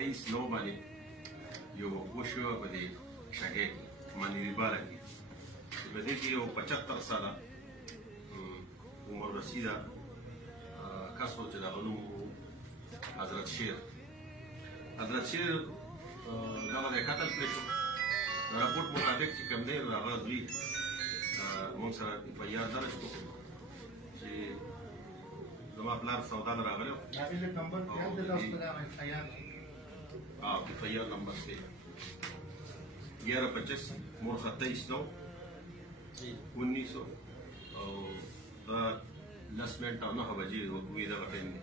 23/9 باندې یو وقوع شوه په دې شګۍ کې منیریباله کې چې په دې کې یو 75 ساله عمر رسیده کس و چې د هغه نوم حضرت شیر دغه دی قتل کړی شو. د راپورټ مطابق چې کوم دی نو هغه زوی موږ سره FIR درج کړو چې زما پلار سودا له راغلی و. FIR نمبر دی 1125 مور 27/9/1900 او دا 10 منټه او 9 بجې وې دغه ټایم دی.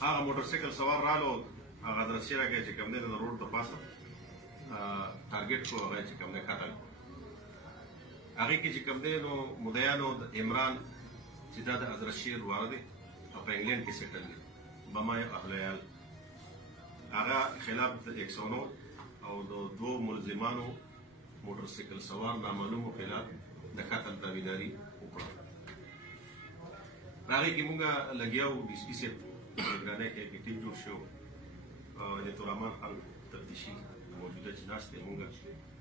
هغه موټر سایکل سوار رالو هغه حضرت شیر هغه چې کوم دی د روډ د پاسه ټارګېټ کړو هغه چې کوم دی قتل کړو. هغې کې چې کوم دی نو مدعیانو د عمران چې دا د حضرت شیر واره دی او په انګلینډ کې سیټل دی بما اهل عیال هغه خلاف د 109 او د 2 ملزمانو موټر سایکل سوار نامعلومو خلاف د قتل داویداري وکړه. هغې کې موږ لګیا وو ډي سي پي صاحب نگرانۍ کې ټیم جوړ شو د تورمان خان تفتیشي موجوده چې ناست دی موږ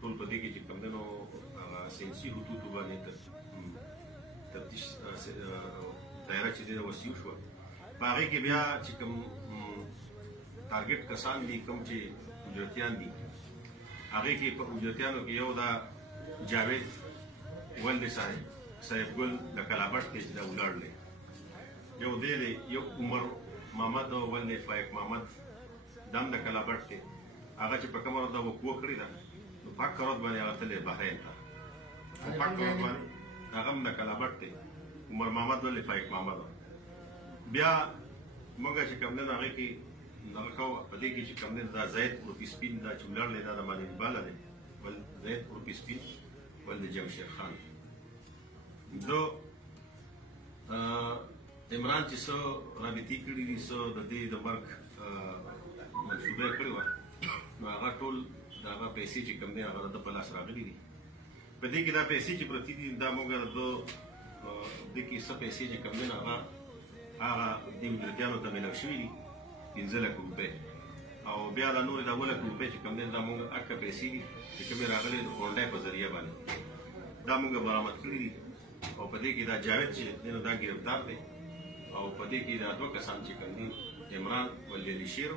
ټول په دې کې چې کوم دی نو هغه ساینسي حدودو باندې تفتیش دایره چې دی وسیع شوه. په هغې کې بیا چې کوم ټارګېټ کسان دي کوم چې اجرتیان دي هغې کې په اجرتیانو کې یو دا جاوید ولد صاحب ګل د کلابټ کې چې دا ولاړ دی یو دی دی یو عمر محمد ولد فایق محمد دم د کلابټ کې هغه چې په کومه ورځ دا وقوع کړې ده نو پاک ورځ باندې هغه تللی بحرین ته پاک ورځ باندې هغه هم د کلابټ دی عمر محمد ولد فایق محمد. بیا موږ چې کوم دی نو هغې کې دغه کوو په دې کې چې کوم دی دا زید اروپي سپین دا چې ولاړ دی دا د منیریباله دی زید اروپي سپین ولد جمشید خان. عمران چې څه رابطې کړي دي څه د دې د مرګ منصوبه یې کړې وه نو هغه ټول د هغه پیسې چې کوم دی هغه د په لاس راغلي دي. په دې کې دا پیسې چې پرتې دي دا موږ د دې کې څه پیسې چې کوم دی نو هغه دې اجرتیانو ته میلاو شوي دي 15 لک روپۍ او بیا دا نورې دا 2 لک روپۍ چې کوم دی دا موږ اکه پیسې دي چې کومې راغلې د هونډای په ذریعه باندې دا موږ برآمد کړي دي. او په دې کې دا جاوید چې دی نو دا ګرفتار دی او په دې کې دا 2 کسان چې کوم دي عمران ولد علي شیر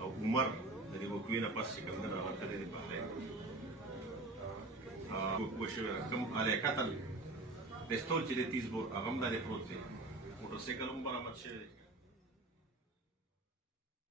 او عمر د دې وقوعې نه پس چې کوم دی نو هغه تللی دی بحرین. وقوع شوی کوم آله قتل پستول چې دی 30 بور هغه هم دا دی پروت دی موټر سایکل هم برآمد شوی دی.